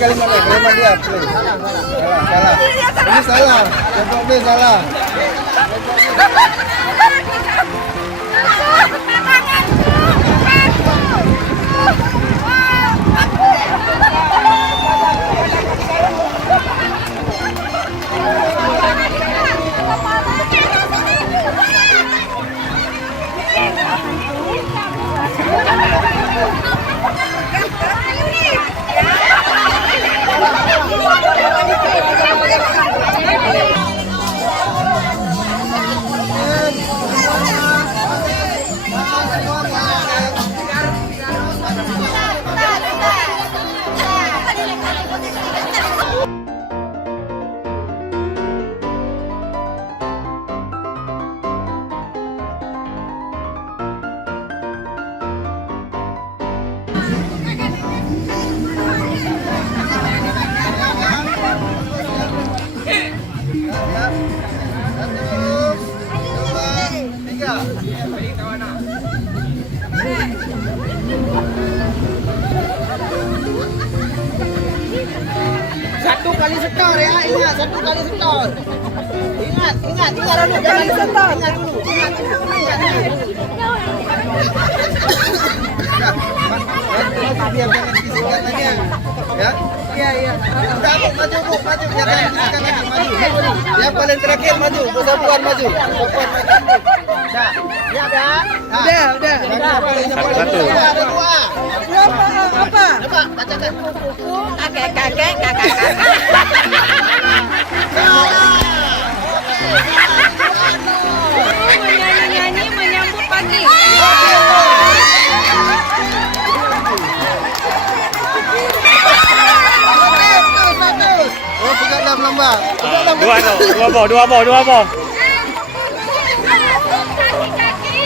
kalimatnya, kalimat dia. Salah. Ini salah. Tempat B salah. Satu kali setor ya, ingat satu kali setor. Ingat dulu, jangan setor. Ingat dulu. Biar jangan disingkat lagi ya. Iya. Udah maju jangan disingkat lagi, maju. Yang paling terakhir maju, Sapuan maju. Udah. Satu. Ada dua. Apa? Coba bacakan. Kakek. Menyanyi menyambut pagi. Oh, pegang dalam lomba. Dua bom. Kaki.